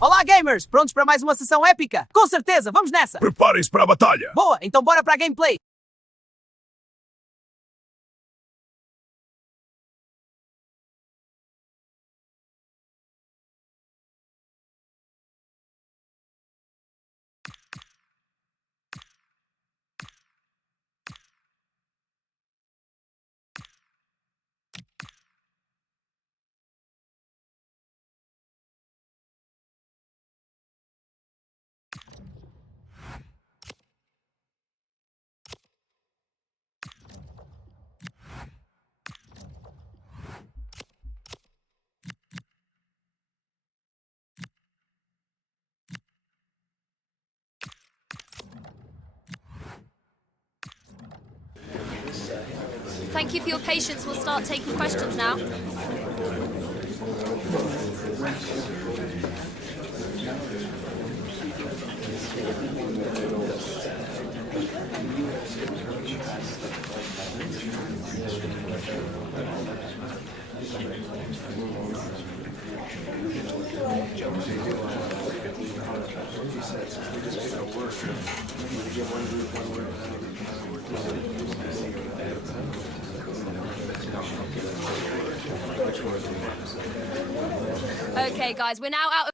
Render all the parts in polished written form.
Olá, gamers! Prontos para mais uma sessão épica? Com certeza, vamos nessa! Preparem-se para a batalha! Boa, então bora para a gameplay! Thank you for your patience. We'll start taking questions now. Okay, guys, we're now out of...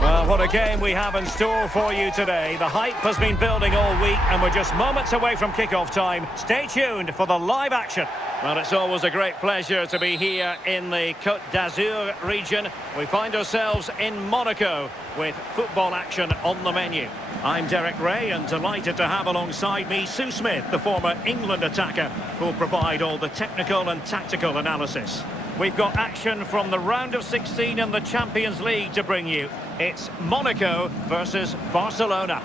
Well, what a game we have in store for you today. The hype has been building all week and we're just moments away from kick-off time. Stay tuned for the live action. Well, it's always a great pleasure to be here in the Côte d'Azur region. We find ourselves in Monaco with football action on the menu. I'm Derek Ray and delighted to have alongside me Sue Smith, the former England attacker, who'll provide all the technical and tactical analysis. We've got action from the round of 16 in the Champions League to bring you. It's Monaco versus Barcelona.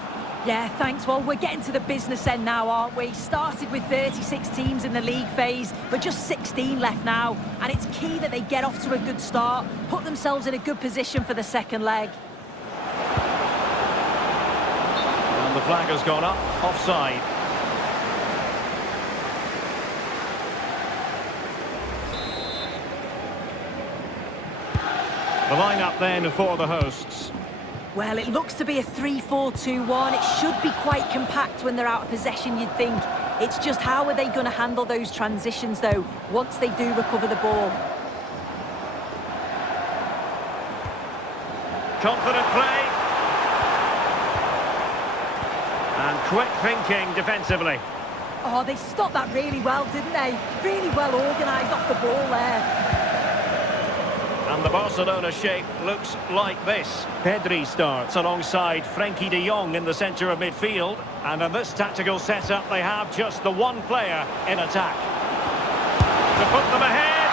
Yeah, thanks. Well, we're getting to the business end now, aren't we? Started with 36 teams in the league phase, but just 16 left now. And it's key that they get off to a good start, put themselves in a good position for the second leg. And the flag has gone up, offside. The line-up then for the hosts. Well, it looks to be a 3-4-2-1. It should be quite compact when they're out of possession, you'd think. It's just how are they going to handle those transitions, though, once they do recover the ball? Confident play. And quick thinking defensively. Oh, they stopped that really well, didn't they? Really well organised off the ball there. And the Barcelona shape looks like this. Pedri starts alongside Frenkie de Jong in the centre of midfield. And in this tactical setup, they have just the one player in attack. To put them ahead.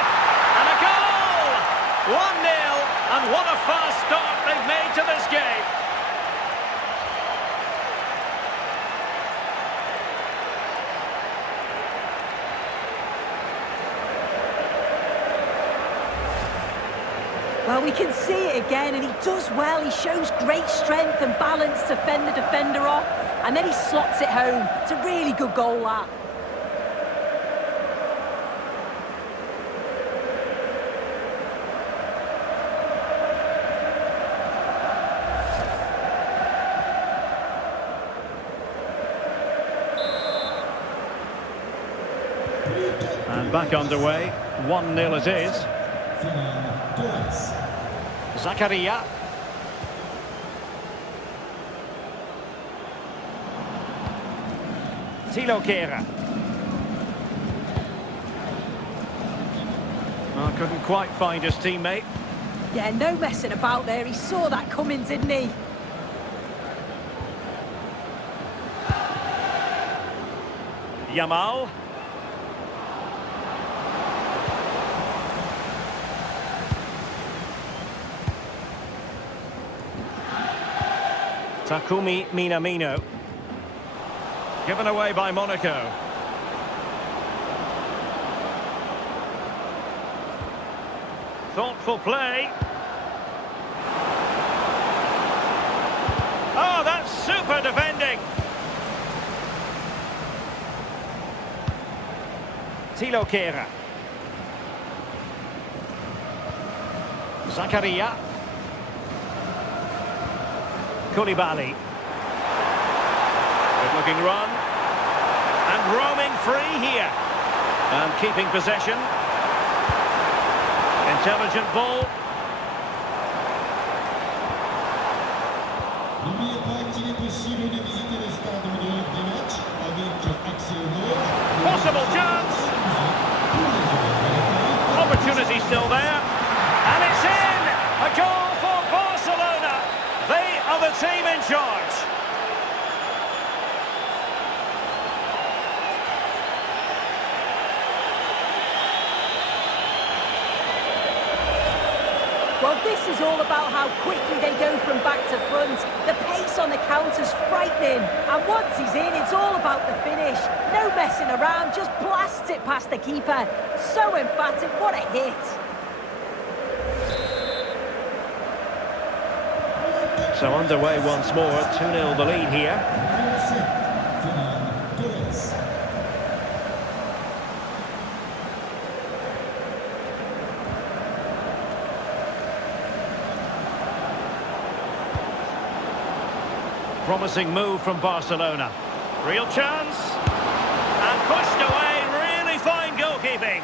And a goal! 1-0. And what a fast start they've made to this game. Well, we can see it again, and he does well. He shows great strength and balance to fend the defender off, and then he slots it home. It's a really good goal, that. And back underway, 1-0 it is. Zakaria. Tilo Kehrer. Oh, couldn't quite find his teammate. Yeah, no messing about there. He saw that coming, didn't he? Yamal. Takumi Minamino. Given away by Monaco. Thoughtful play. Oh, that's super defending. Tilo Kehrer. Zakaria. Koulibaly. Good looking run. And roaming free here. And keeping possession. Intelligent ball. N'oubliez pas qu'il est possible de visiter le stade de des matchs avec accès au mode. Possible chance. Opportunity still there. And it's in! A goal for Barcelona. They are the team in charge. Well, this is all about how quickly they go from back to front. The pace on the counter's frightening. And once he's in, it's all about the finish. No messing around, just blasts it past the keeper. So emphatic, what a hit. So underway once more, 2-0 the lead here. Promising move from Barcelona. Real chance. And pushed away. Really fine goalkeeping.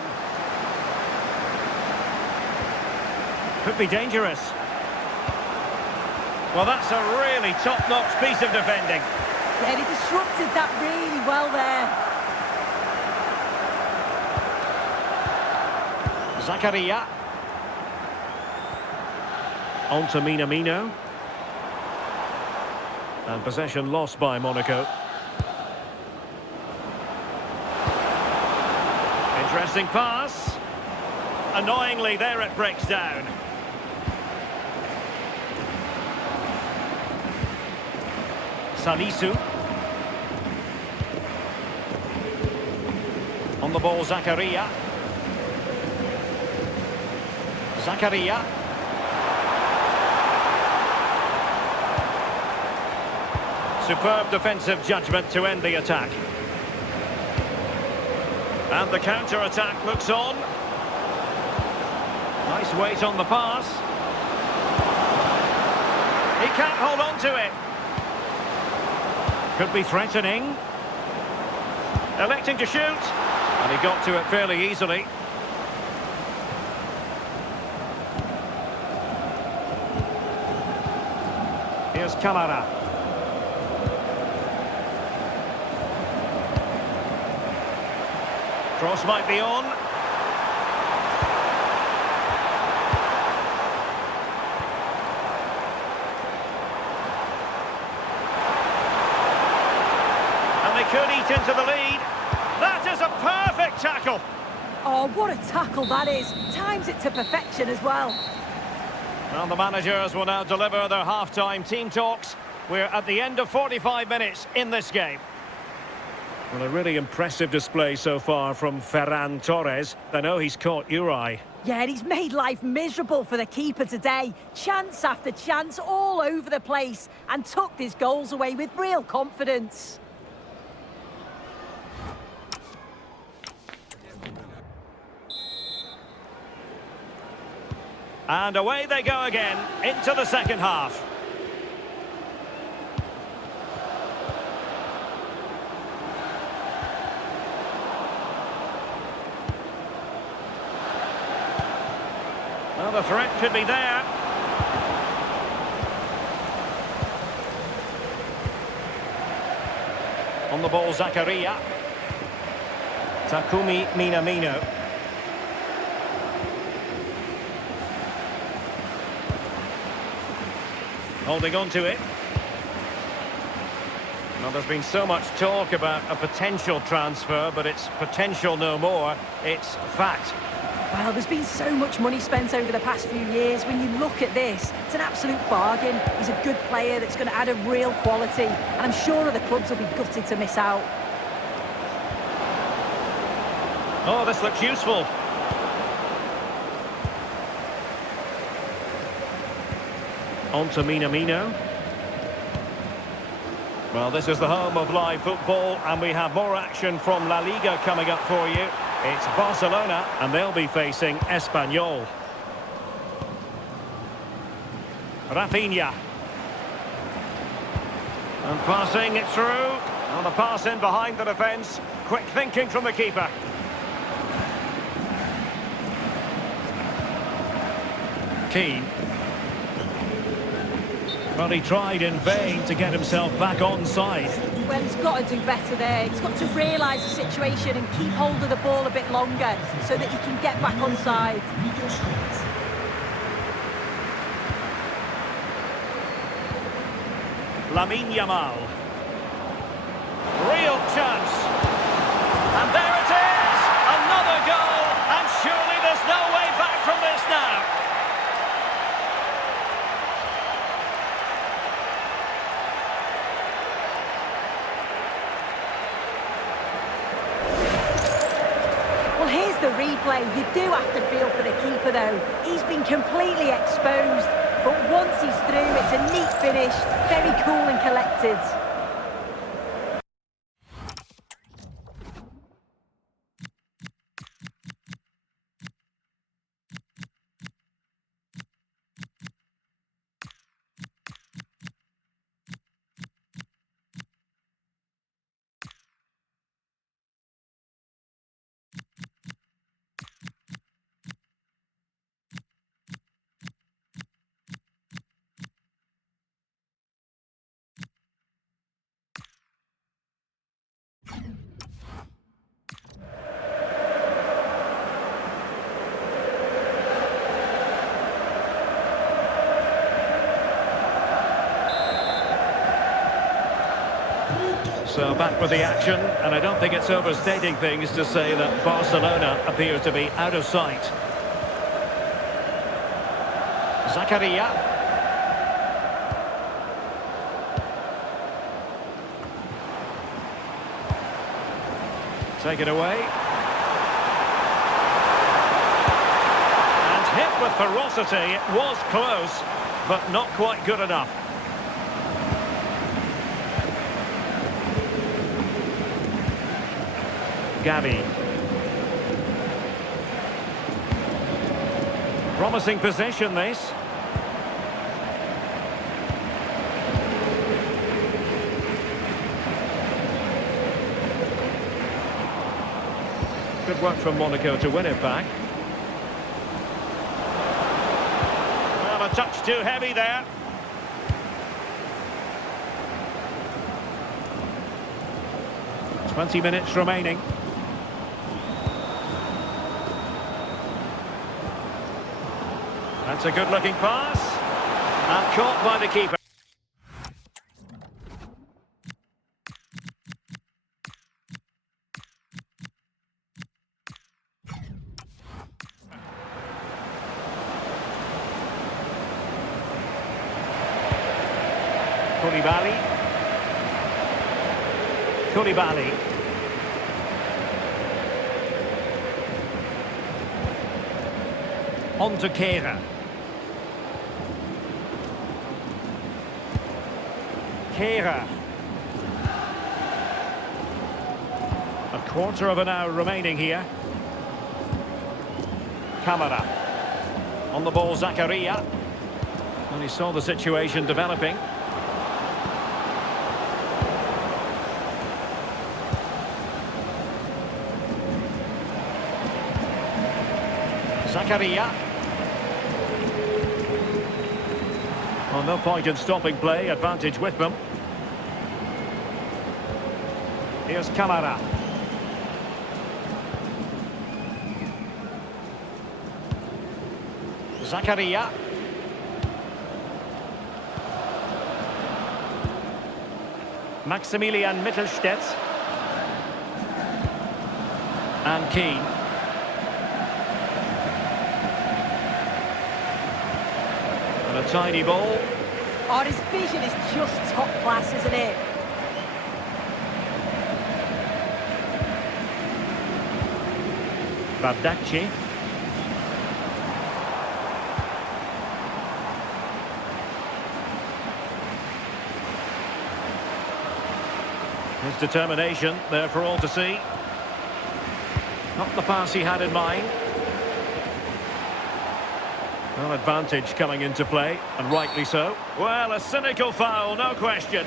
Could be dangerous. Well, that's a really top-notch piece of defending. Yeah, he disrupted that really well there. Zakaria. On to Minamino. And possession lost by Monaco. Interesting pass. Annoyingly, there it breaks down. Salisu. On the ball, Zakaria. Zakaria. Superb defensive judgment to end the attack. And the counter-attack looks on. Nice weight on the pass. He can't hold on to it. Could be threatening. Electing to shoot. And he got to it fairly easily. Here's Camara. Cross might be on. And they could eat into the lead. That is a perfect tackle. Oh, what a tackle that is. Times it to perfection as well. Well, the managers will now deliver their half-time team talks. We're at the end of 45 minutes in this game. Well, a really impressive display so far from Ferran Torres. I know he's caught your eye. Yeah, and he's made life miserable for the keeper today. Chance after chance all over the place and tucked his goals away with real confidence. And away they go again into the second half. Well, the threat could be there. On the ball, Zakaria. Takumi Minamino. Holding on to it. Well, there's been so much talk about a potential transfer, but it's potential no more. It's fact. Well, there's been so much money spent over the past few years. When you look at this, it's an absolute bargain. He's a good player that's going to add a real quality, and I'm sure other clubs will be gutted to miss out. Oh, this looks useful. On to Minamino. Well, this is the home of live football, and we have more action from La Liga coming up for you. It's Barcelona, and they'll be facing Espanyol. Rafinha. And passing it through. On the pass in behind the defence. Quick thinking from the keeper. Keane. Well, he tried in vain to get himself back onside. Well, he's got to do better there. He's got to realise the situation and keep hold of the ball a bit longer so that he can get back onside. Lamine Yamal. Real chance. And there it is! Another goal! And surely there's no way back from this now. Well, here's the replay. You do have to feel for the keeper, though. He's been completely exposed. But once he's through, it's a neat finish. Very cool and collected. So back with the action, and I don't think it's overstating things to say that Barcelona appears to be out of sight. Zakaria. Take it away. And hit with ferocity. It was close, but not quite good enough. Gavi. Promising possession, this. Good work from Monaco to win it back. Well, a touch too heavy there. "20 minutes remaining. That's a good-looking pass. And caught by the keeper. Koulibaly. On to Keira. A quarter of an hour remaining here. Camara. On the ball, Zakaria. And he saw the situation developing. Zakaria. Well, no point in stopping play, advantage with them. Here's Camara. Zakaria. Maximilian Mittelstädt. And Keane. And a tiny ball. Oh, his vision is just top class, isn't it? Bardacci. His determination there for all to see. Not the pass he had in mind. Well, advantage coming into play, and rightly so. Well, a cynical foul, no question.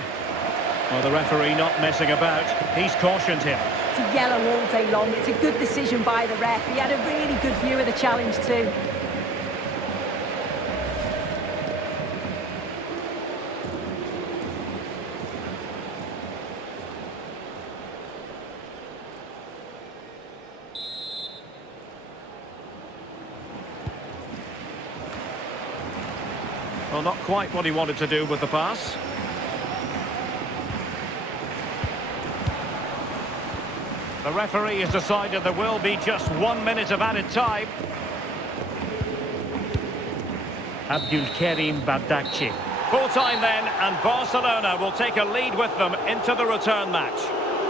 Well, the referee not messing about. He's cautioned him. It's a yellow all day long. It's a good decision by the ref. He had a really good view of the challenge too. Well, not quite what he wanted to do with the pass. The referee has decided there will be just 1 minute of added time. Abdulkarim Bardacci. Full time then, and Barcelona will take a lead with them into the return match.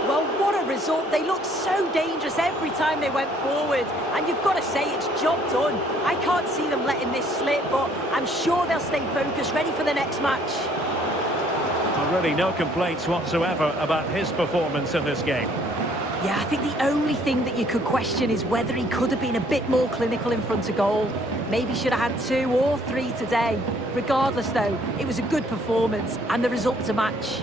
Well, what a result. They looked so dangerous every time they went forward. And you've got to say, it's job done. I can't see them letting this slip, but I'm sure they'll stay focused, ready for the next match. Well, really no complaints whatsoever about his performance in this game. Yeah, I think the only thing that you could question is whether he could have been a bit more clinical in front of goal. Maybe should have had 2 or 3 today. Regardless, though, it was a good performance, and the result's a match.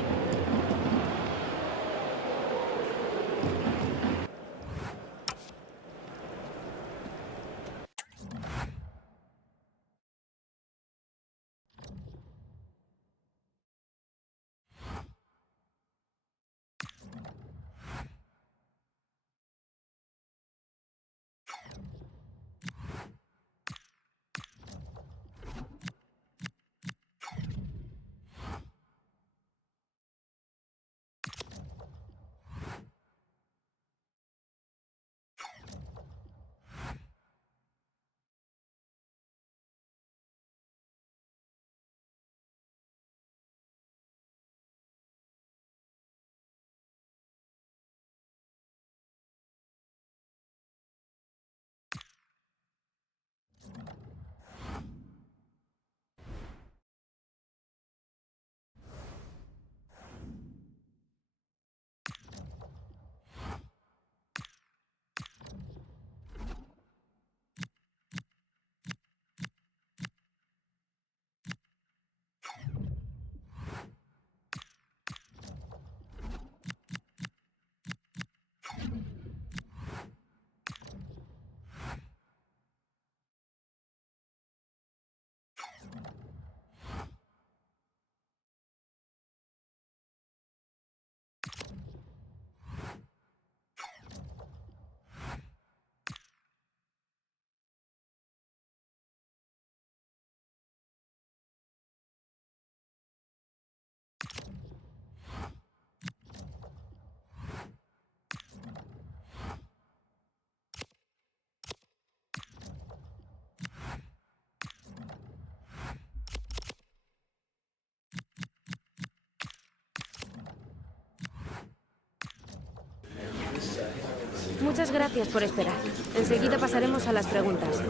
Muchas gracias por esperar. Enseguida pasaremos a las preguntas.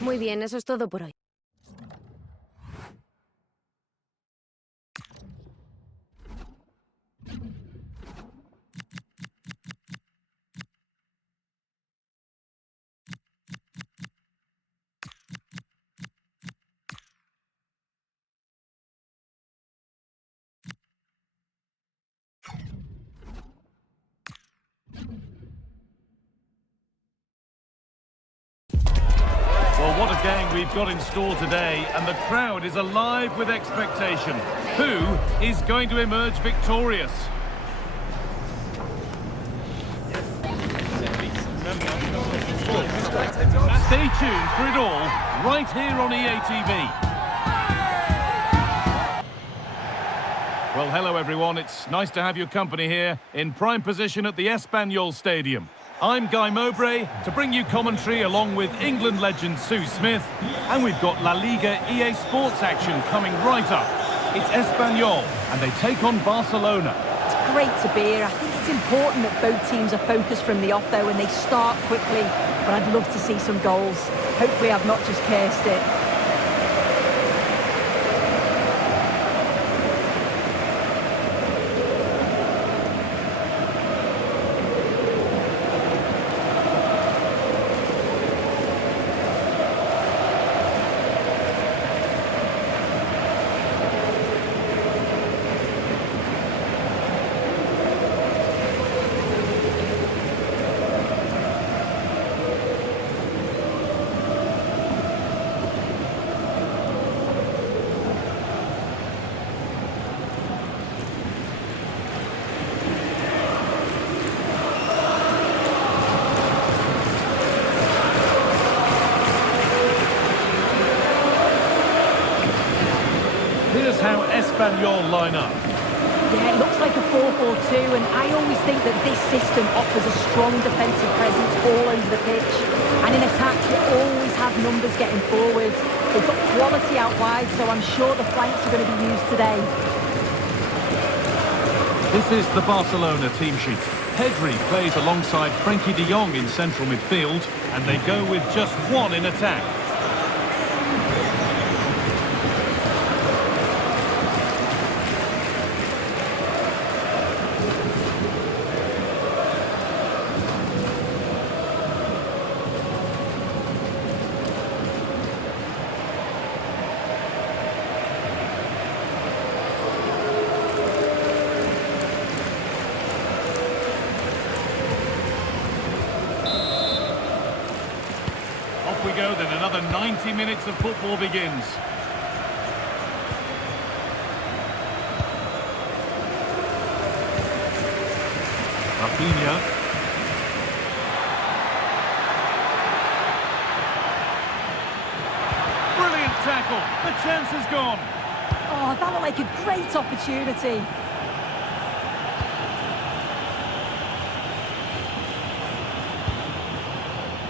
Muy bien, eso es todo por hoy. we've got in store today, and the crowd is alive with expectation. Who is going to emerge victorious? Stay tuned for it all, right here on EA TV. Well, hello everyone, it's nice to have your company here in prime position at the Espanyol Stadium. I'm Guy Mowbray to bring you commentary along with England legend Sue Smith, and we've got LaLiga EA Sports action coming right up. It's Espanyol, and they take on Barcelona. It's great to be here. I think it's important that both teams are focused from the off though, and they start quickly, but I'd love to see some goals. Hopefully I've not just cursed it. Here's how Espanyol line up. Yeah, it looks like a 4-4-2, and I always think that this system offers a strong defensive presence all over the pitch. And in attack, you always have numbers getting forward. They've got quality out wide, so I'm sure the flanks are going to be used today. This is the Barcelona team sheet. Pedri plays alongside Frenkie de Jong in central midfield, and they go with just one in attack. Off we go then, another 90 minutes of football begins. Rafinha. Brilliant tackle, the chance is gone. Oh, that looked like a great opportunity.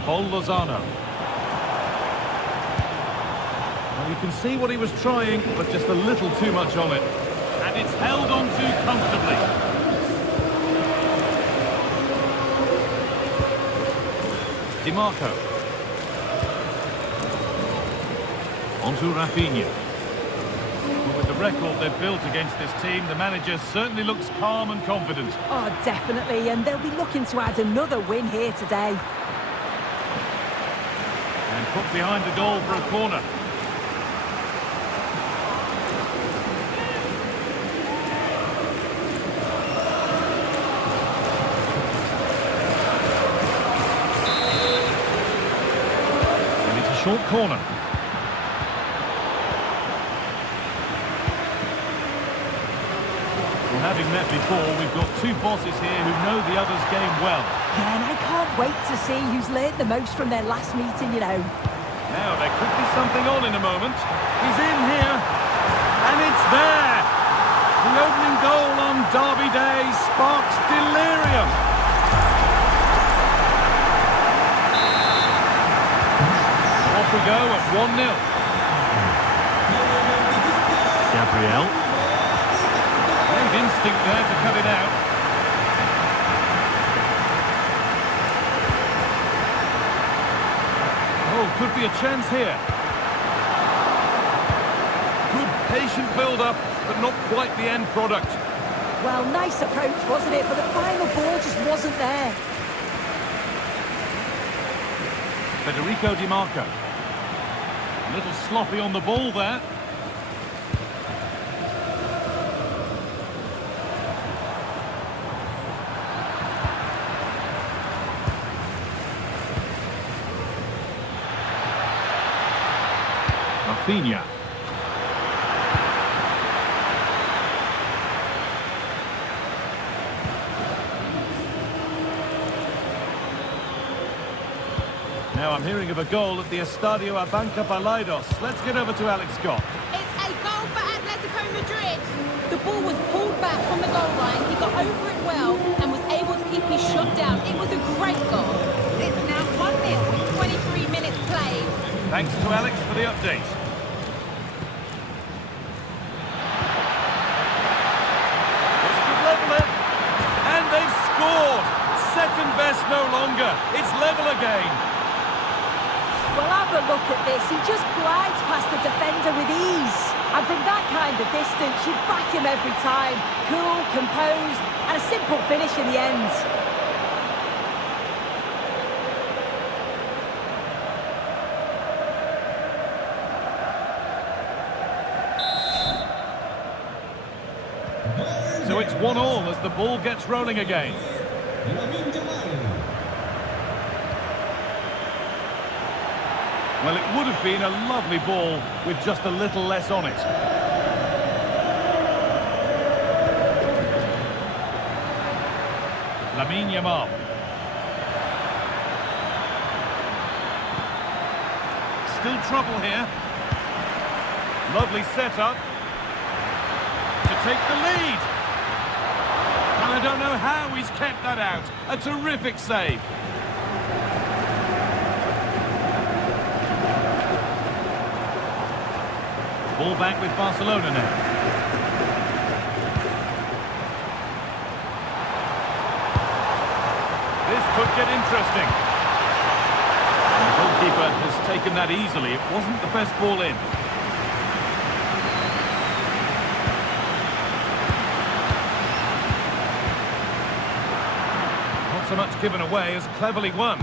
Paul Lozano. Well, you can see what he was trying, but just a little too much on it. And it's held on to comfortably. Di Marco. On to Rafinha. Well, with the record they've built against this team, the manager certainly looks calm and confident. Oh, definitely, and they'll be looking to add another win here today. And put behind the goal for a corner. And it's a short corner. Well, having met before, we've got two bosses here who know the other's game well. Yeah, and I can't wait to see who's learnt the most from their last meeting, you know. Now, there could be something on in a moment. He's in here, and it's there! The opening goal on Derby Day sparks delirium. Off we go at 1-0. Gabriel. Great instinct there to cut it out. Oh, could be a chance here. Good patient build-up, but not quite the end product. Well, nice approach, wasn't it? But the final ball just wasn't there. Federico Di Marco. A little sloppy on the ball there. Rafinha. Now I'm hearing of a goal at the Estadio Abanca Balaidos. Let's get over to Alex Scott. It's a goal for Atletico Madrid. The ball was pulled back from the goal line. He got over it well and was able to keep his shot down. It was a great goal. It's now 1-0 with 23 minutes played. Thanks to Alex for the update. This could level it. And they've scored. Second best no longer. It's level again. Well, have a look at this. He just glides past the defender with ease. And from that kind of distance, you back him every time. Cool, composed, and a simple finish in the end. So it's 1-1 as the ball gets rolling again. Well, it would have been a lovely ball with just a little less on it. Lamine Yamal. Still trouble here. Lovely setup to take the lead. And I don't know how he's kept that out. A terrific save. Ball back with Barcelona now. This could get interesting. And the goalkeeper has taken that easily. It wasn't the best ball in. Not so much given away as cleverly won.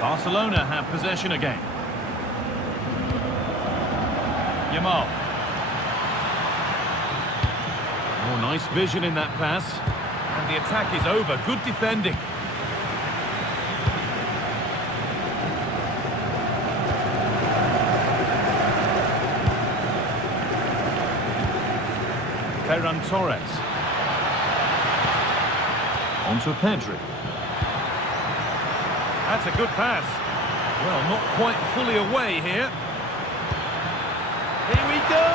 Barcelona have possession again. Yamal. Oh, nice vision in that pass. And the attack is over. Good defending. Ferran Torres. On to Pedri. That's a good pass. Well, not quite fully away here. Here we go!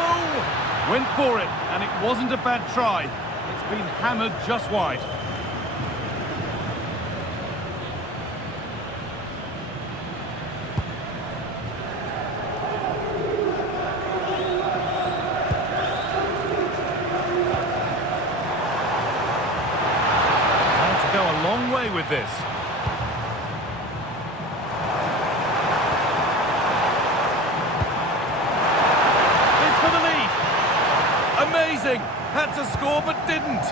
Went for it, and it wasn't a bad try. It's been hammered just wide. How to go a long way with this. Amazing! Had to score but didn't.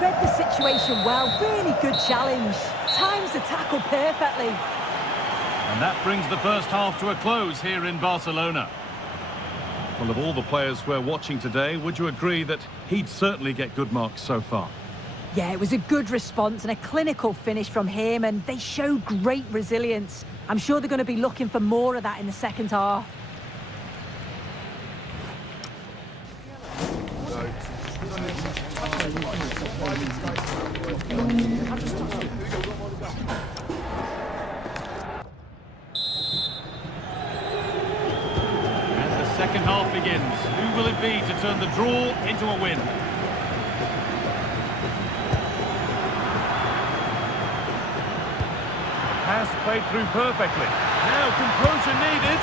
Read the situation well. Really good challenge. Times the tackle perfectly. And that brings the first half to a close here in Barcelona. Well, of all the players we're watching today, would you agree that he'd certainly get good marks so far? Yeah, it was a good response and a clinical finish from him, and they showed great resilience. I'm sure they're going to be looking for more of that in the second half. And the second half begins. Who will it be to turn the draw into a win? Pass played through perfectly. Now composure needed.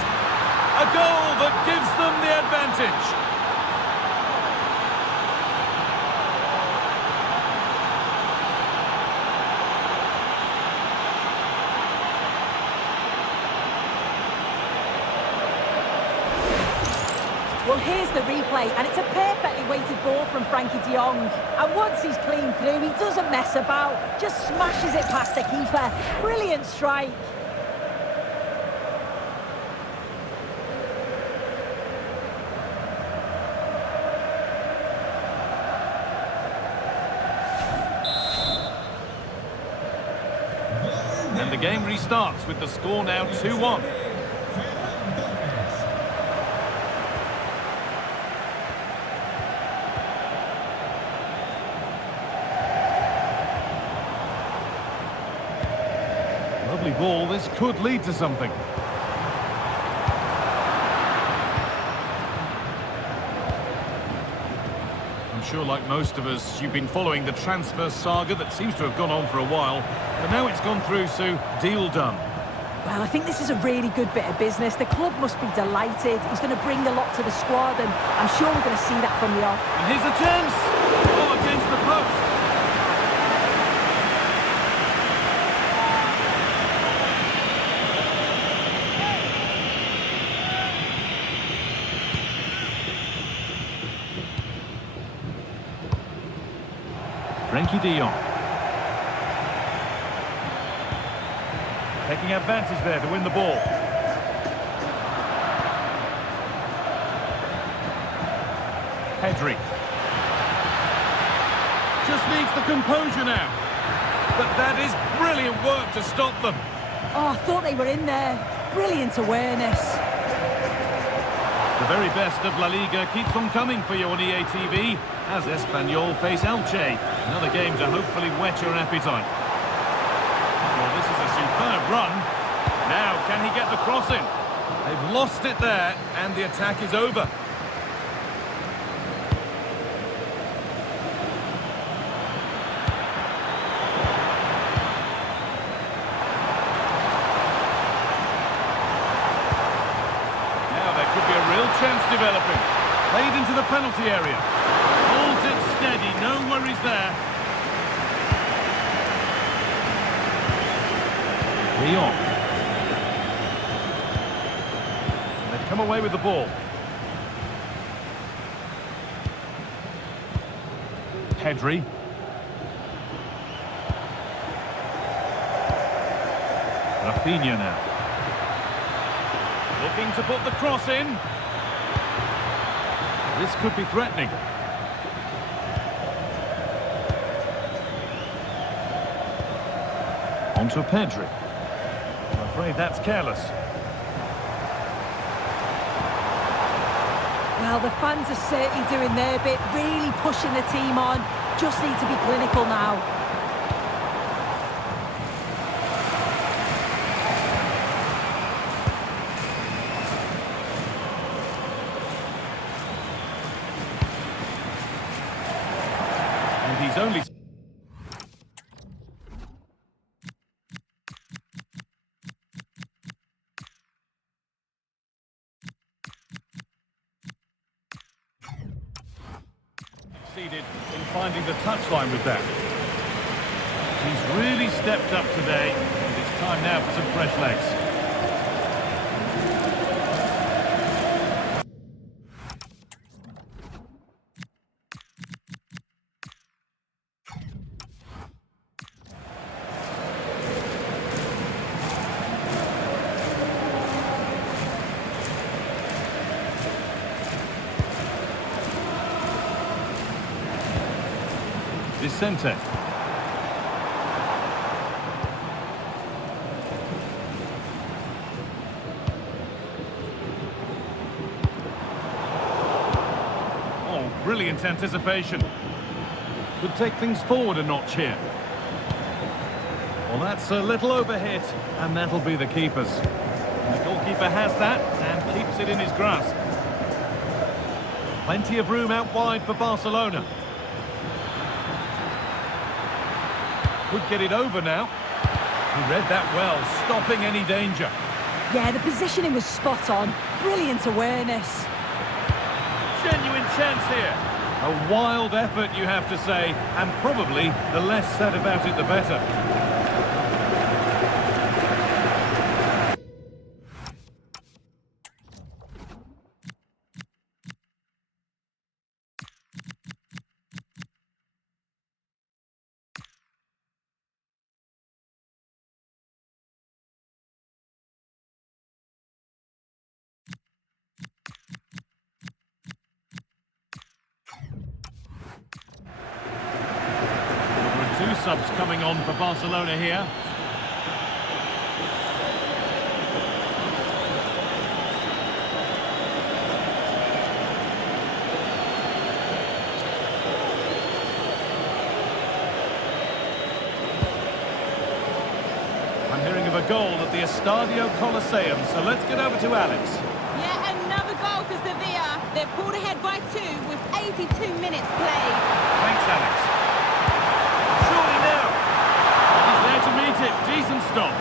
A goal that gives them the advantage. Well, here's the replay, and it's a perfectly weighted ball from Frankie de Jong. And once he's clean through, he doesn't mess about, just smashes it past the keeper. Brilliant strike. And the game restarts with the score now 2-1. Lovely ball, this could lead to something. I'm sure, like most of us, you've been following the transfer saga that seems to have gone on for a while, but now it's gone through, Sue. Deal done. Well, I think this is a really good bit of business. The club must be delighted. He's going to bring a lot to the squad, and I'm sure we're going to see that from the off. And here's a chance! Oh, against the post! Frankie de Jong. Taking advantage there to win the ball. Pedri. Just needs the composure now. But that is brilliant work to stop them. Oh, I thought they were in there. Brilliant awareness. The very best of La Liga keeps on coming for you on EA TV as Espanyol face Elche. Another game to hopefully whet your appetite. Well, this is a superb run. Now, can he get the cross in? They've lost it there, and the attack is over. Now there could be a real chance developing. Played into the penalty area. Holds it steady, no worries there. De Jong. They've come away with the ball. Pedri. Rafinha now. Looking to put the cross in. This could be threatening. On to Pedri. I'm afraid that's careless. Well, the fans are certainly doing their bit, really pushing the team on. Just need to be clinical now. And he's only... succeeded in finding the touchline with that. He's really stepped up today, and it's time now for some fresh legs. Vicente. Oh, brilliant anticipation. Could take things forward a notch here. Well, that's a little overhit, and that'll be the keeper's. And the goalkeeper has that and keeps it in his grasp. Plenty of room out wide for Barcelona. Could get it over now. He read that well, stopping any danger. Yeah, the positioning was spot on. Brilliant awareness. Genuine chance here. A wild effort, you have to say, and probably the less said about it, the better. Two subs coming on for Barcelona here. I'm hearing of a goal at the Estadio Coliseum, so let's get over to Alex. Yeah, another goal for Sevilla. They've pulled ahead by 2 with 82 minutes played. Thanks, Alex. Surely now. He's there to meet it. Decent stop.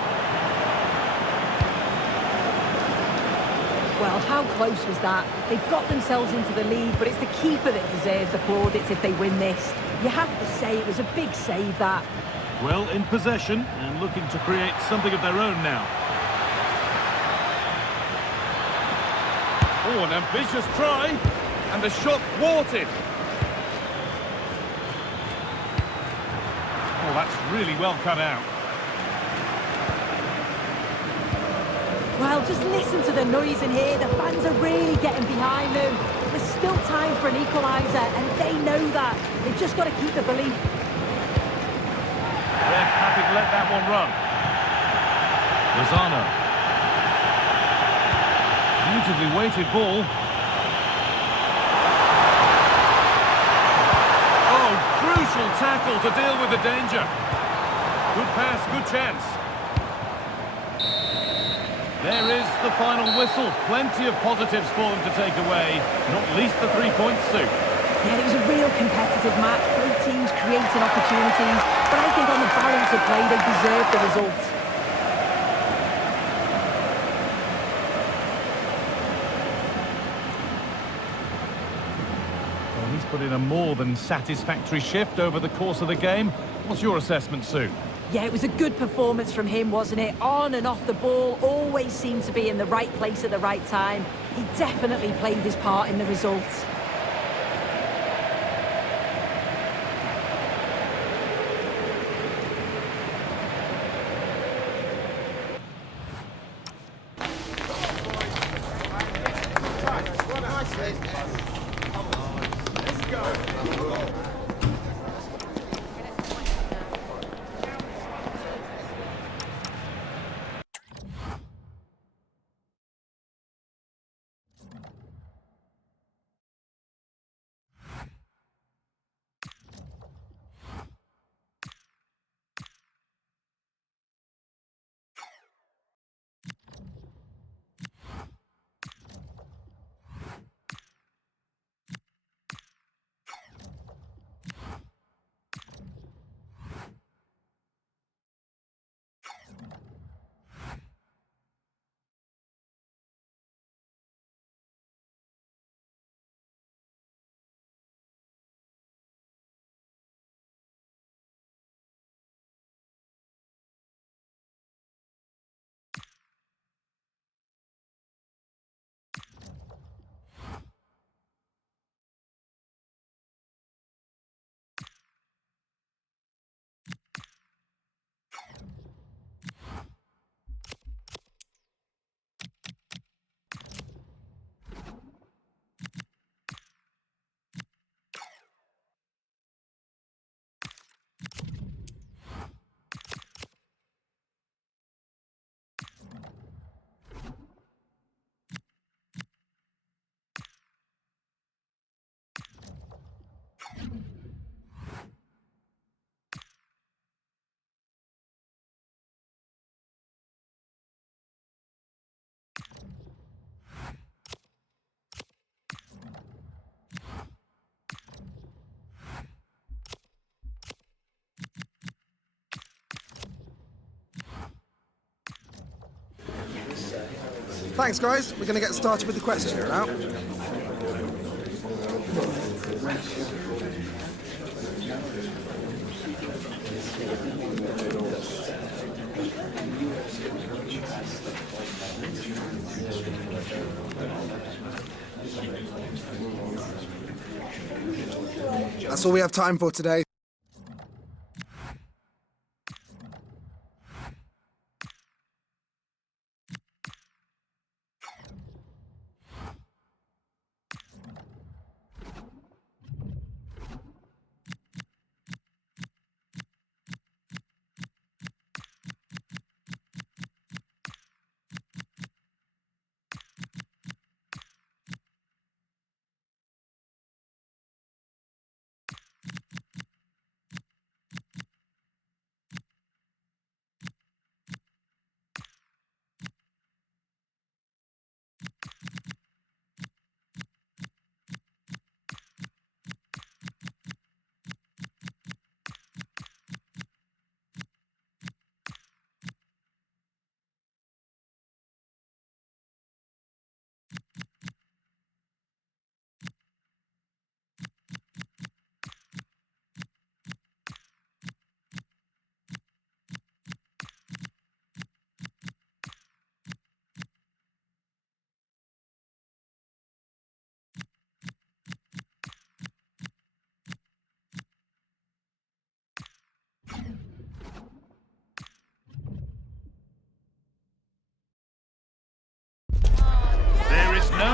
Well, how close was that? They've got themselves into the lead, but it's the keeper that deserves the plaudits if they win this. You have to say it was a big save, that. Well, in possession and looking to create something of their own now. Oh, an ambitious try. And the shot thwarted. Oh, that's really well cut out. Well, just listen to the noise in here. The fans are really getting behind them. There's still time for an equaliser, and they know that. They've just got to keep the belief. Ref happy to let that one run. Lozano. Beautifully weighted ball. Oh, crucial tackle to deal with the danger. Good pass, good chance. There is the final whistle. Plenty of positives for them to take away, not least the 3 points, Sue. Yeah, it was a real competitive match. Both teams creating opportunities, but I think on the balance of play, they deserved the result. Well, he's put in a more than satisfactory shift over the course of the game. What's your assessment, Sue? Yeah, it was a good performance from him, wasn't it? On and off the ball, always seemed to be in the right place at the right time. He definitely played his part in the results. Thanks, guys. We're going to get started with the questions now. That's all we have time for today.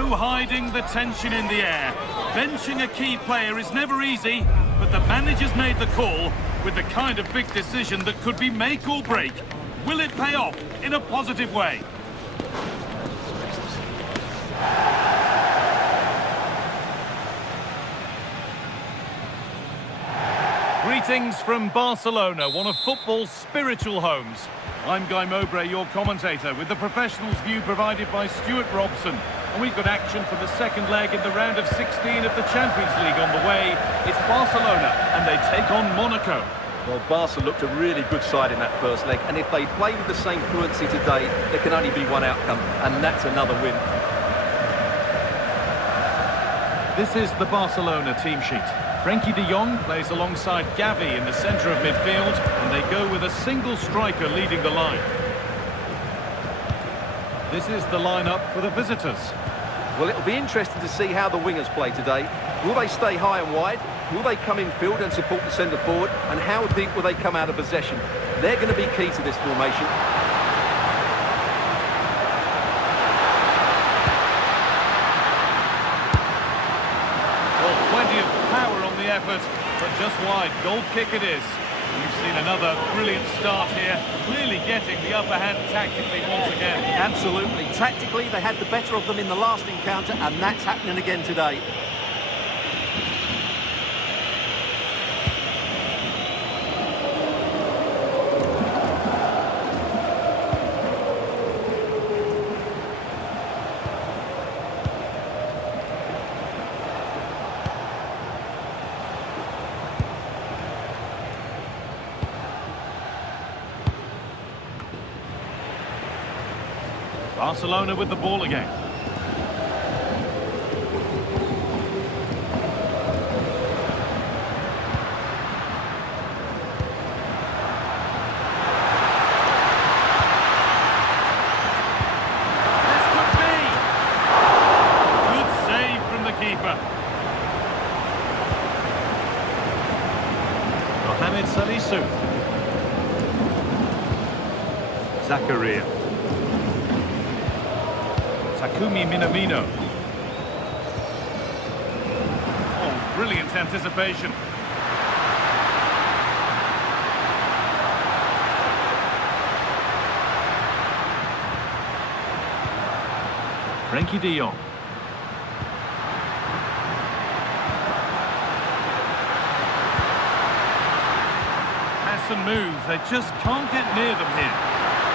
no hiding the tension in the air. Benching a key player is never easy, but the manager's made the call with the kind of big decision that could be make or break. Will it pay off in a positive way? Greetings from Barcelona, one of football's spiritual homes. I'm Guy Mowbray, your commentator, with the professionals' view provided by Stuart Robson. And we've got action for the second leg in the round of 16 of the Champions League on the way. It's Barcelona, and they take on Monaco. Well, Barca looked a really good side in that first leg, and if they play with the same fluency today, there can only be one outcome, and that's another win. This is the Barcelona team sheet. Frenkie de Jong plays alongside Gavi in the centre of midfield, and they go with a single striker leading the line. This is the lineup for the visitors. Well, it'll be interesting to see how the wingers play today. Will they stay high and wide? Will they come in field and support the centre forward? And how deep will they come out of possession? They're going to be key to this formation. Well, plenty of power on the effort, but just wide. Goal kick it is. We've seen another brilliant start here, clearly getting the upper hand tactically once again. Absolutely. Tactically, they had the better of them in the last encounter, and that's happening again today. Barcelona with the ball again. This could be. Good save from the keeper. Mohamed Salisu. Zakaria. Takumi Minamino. Oh, brilliant anticipation. Frenkie de Jong. Pass and move. They just can't get near them here.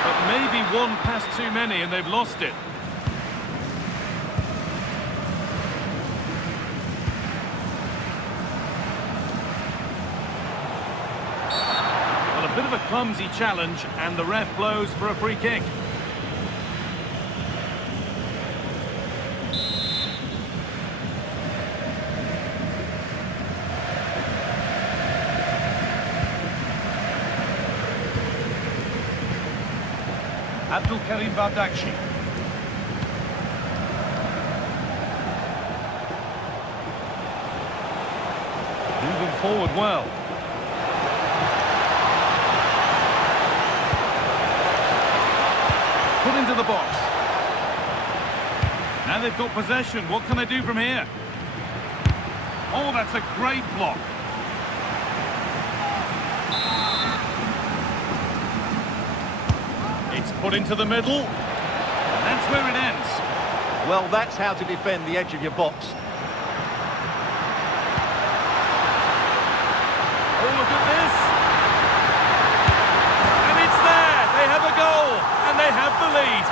But maybe one pass too many and they've lost it. A bit of a clumsy challenge, and the ref blows for a free kick. Abdul Karim Bardakshi. Moving forward well. Put into the box. Now they've got possession. What can they do from here? Oh, that's a great block. It's put into the middle. And that's where it ends. Well, that's how to defend the edge of your box. Oh, look at this. And it's there. They have a goal. And they have the lead.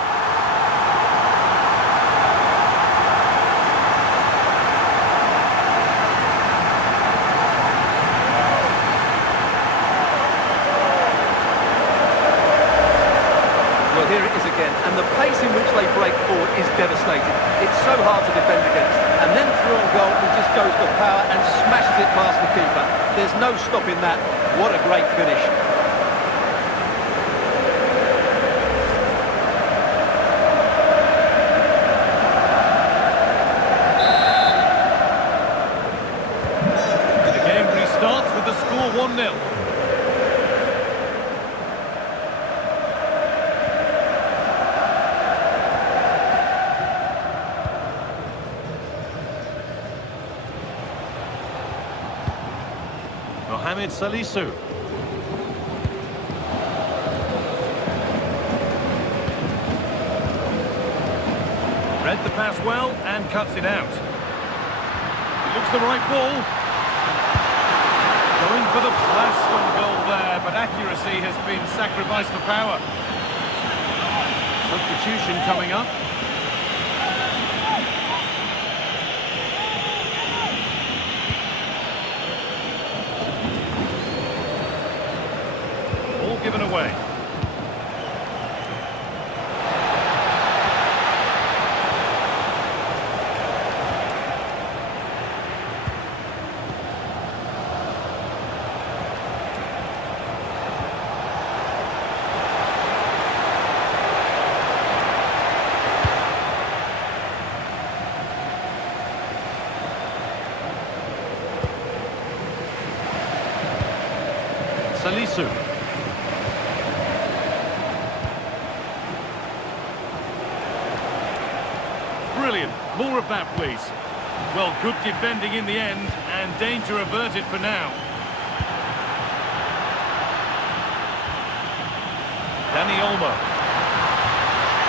Well, here it is again, and the pace in which they break forward is devastating. It's so hard to defend against. And then through on goal, he just goes for power and smashes it past the keeper. There's no stopping that. What a great finish. The game restarts with the score 1-0. Mohamed Salisu. Read the pass well and cuts it out. It looks the right ball. Going for the blast on goal there, but accuracy has been sacrificed for power. Substitution coming up. All given away. Salisu. Brilliant. More of that, please. Well, good defending in the end, and danger averted for now. Dani Olmo.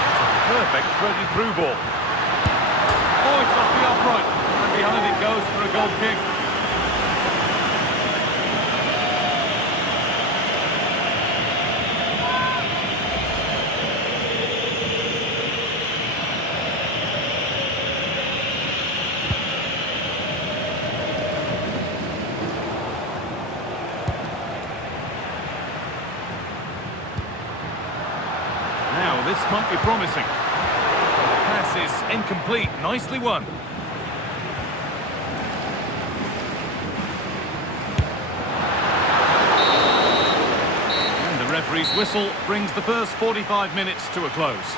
It's a perfect through ball. Oh, it's off the upright. And behind it goes for a goal kick. Now, this might be promising. The pass is incomplete. Nicely won. And the referee's whistle brings the first 45 minutes to a close.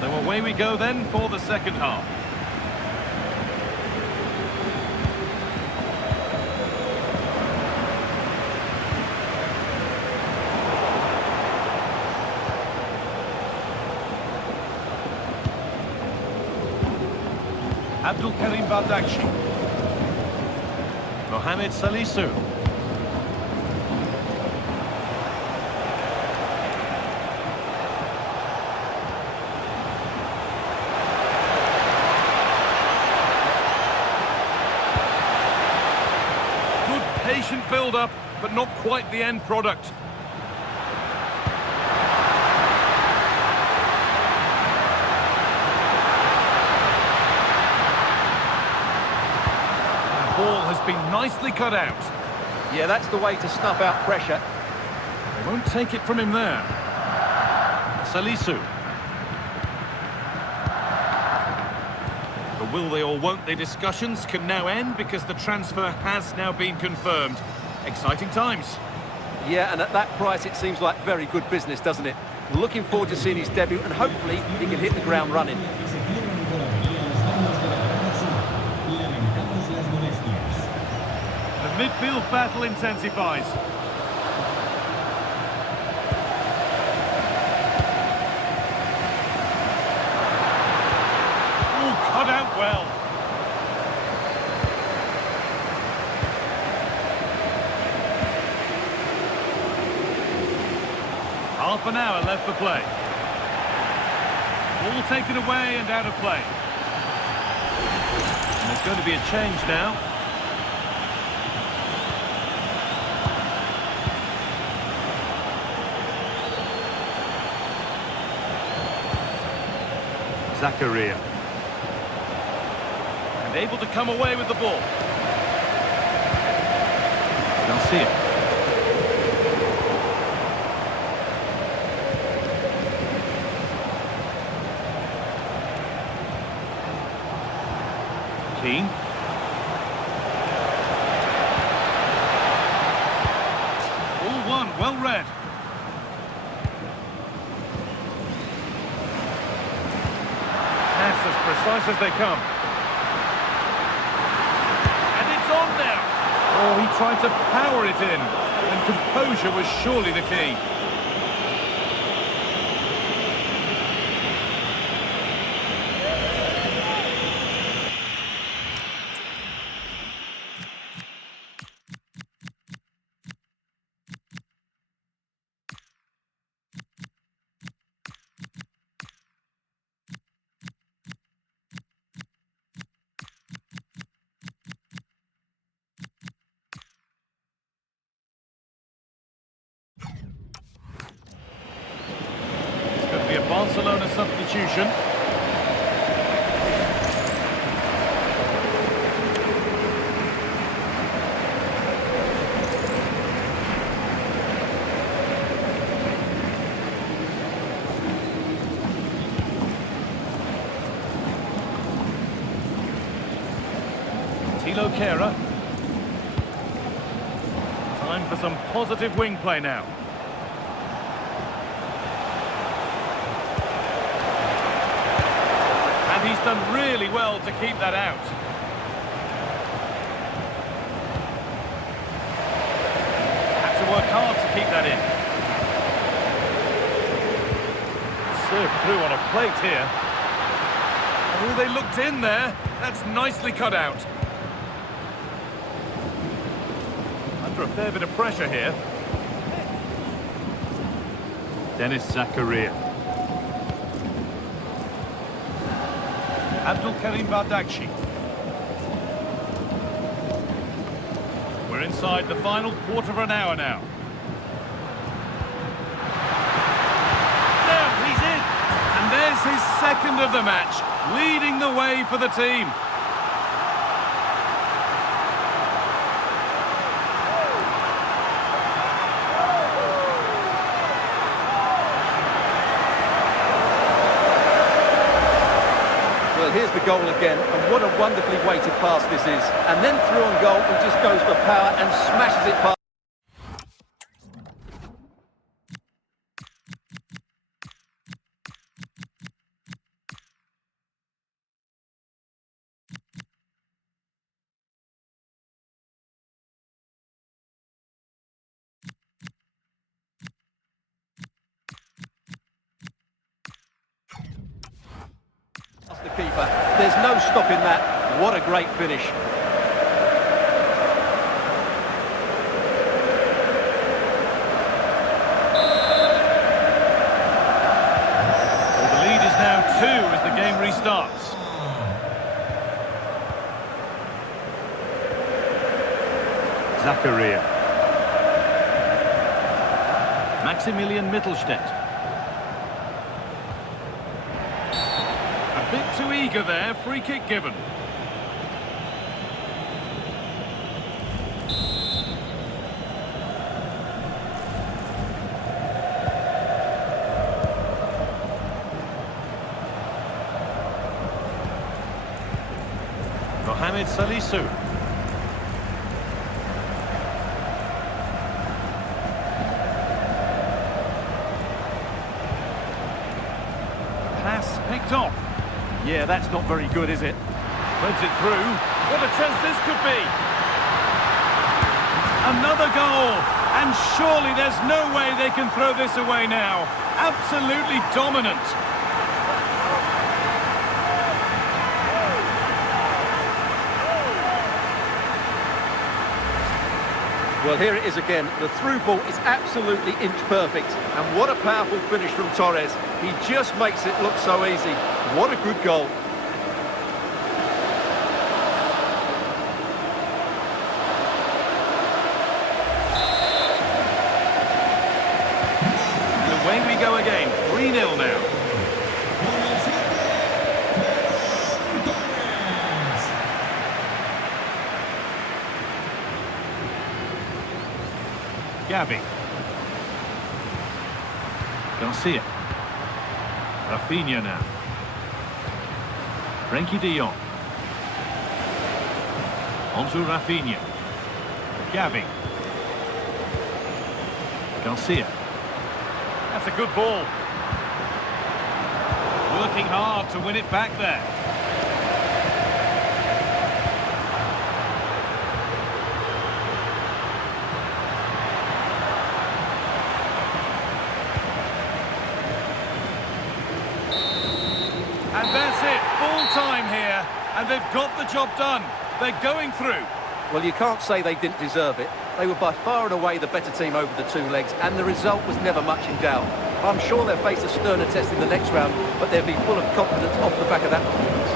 So away we go then for the second half. Abdul Karim Bardakshi. Mohamed Salisu. Patient build-up, but not quite the end product. The ball has been nicely cut out. Yeah, that's the way to snuff out pressure. They won't take it from him there. Salisu. The will they or won't they discussions can now end because the transfer has now been confirmed. Exciting times. Yeah, and at that price it seems like very good business, doesn't it? Looking forward to seeing his debut and hopefully he can hit the ground running. The midfield battle intensifies. Cut out well. Half an hour left for play. Ball taken away and out of play. And there's going to be a change now. Zakaria. And able to come away with the ball. Garcia. Keane. All one, well read. precise as they come. And it's on now. Oh, he tried to power it in. And composure was surely the key. Barcelona substitution. Carreira. Time for some positive wing play now. And he's done really well to keep that out. Had to work hard to keep that in. Served through on a plate here. Oh, they looked in there. That's nicely cut out. Under a fair bit of pressure here. Dennis Zakaria. Abdul Karim Bardakshi. We're inside the final quarter of an hour now. There, he's in. And there's his second of the match, leading the way for the team. Here's the goal again, and what a wonderfully weighted pass this is. And then through on goal, he just goes for power and smashes it past. The keeper. There's no stopping that. What a great finish. So the lead is now 2 as the game restarts. Zakaria. Maximilian Mittelstädt. Bit too eager there, free kick given. Mohamed Salisu. Pass picked off. Yeah, that's not very good, is it? Threads it through. What a chance this could be. Another goal. And surely there's no way they can throw this away now. Absolutely dominant. Well, here it is again. The through ball is absolutely inch perfect. And what a powerful finish from Torres. He just makes it look so easy. What a good goal. And away we go again. 3-0 now. Gavi. Garcia. Rafinha now. Frenkie de Jong. Onto Rafinha. Gavi. Garcia. That's a good ball. Working hard to win it back there. And that's it, full time here, and they've got the job done. They're going through. Well, you can't say they didn't deserve it. They were by far and away the better team over the two legs, and the result was never much in doubt. I'm sure they'll face a sterner test in the next round, but they'll be full of confidence off the back of that performance.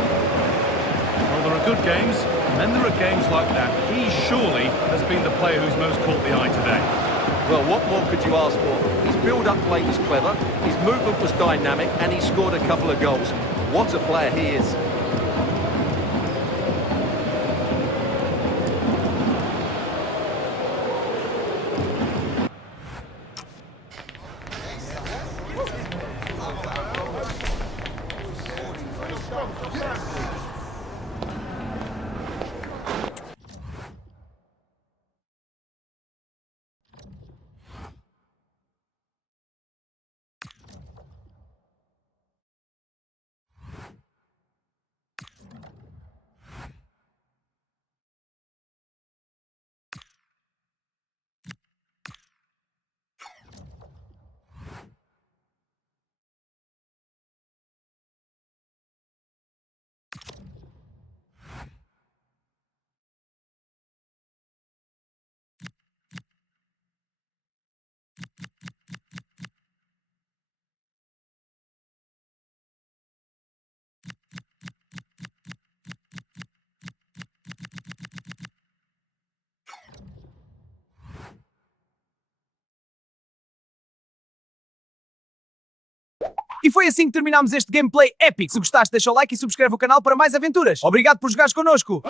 Well, there are good games, and then there are games like that. He surely has been the player who's most caught the eye today. Well, what more could you ask for? His build-up play was clever, his movement was dynamic, and he scored a couple of goals. What a player he is. E foi assim que terminámos este gameplay épico. Se gostaste, deixa o like e subscreve o canal para mais aventuras. Obrigado por jogares connosco.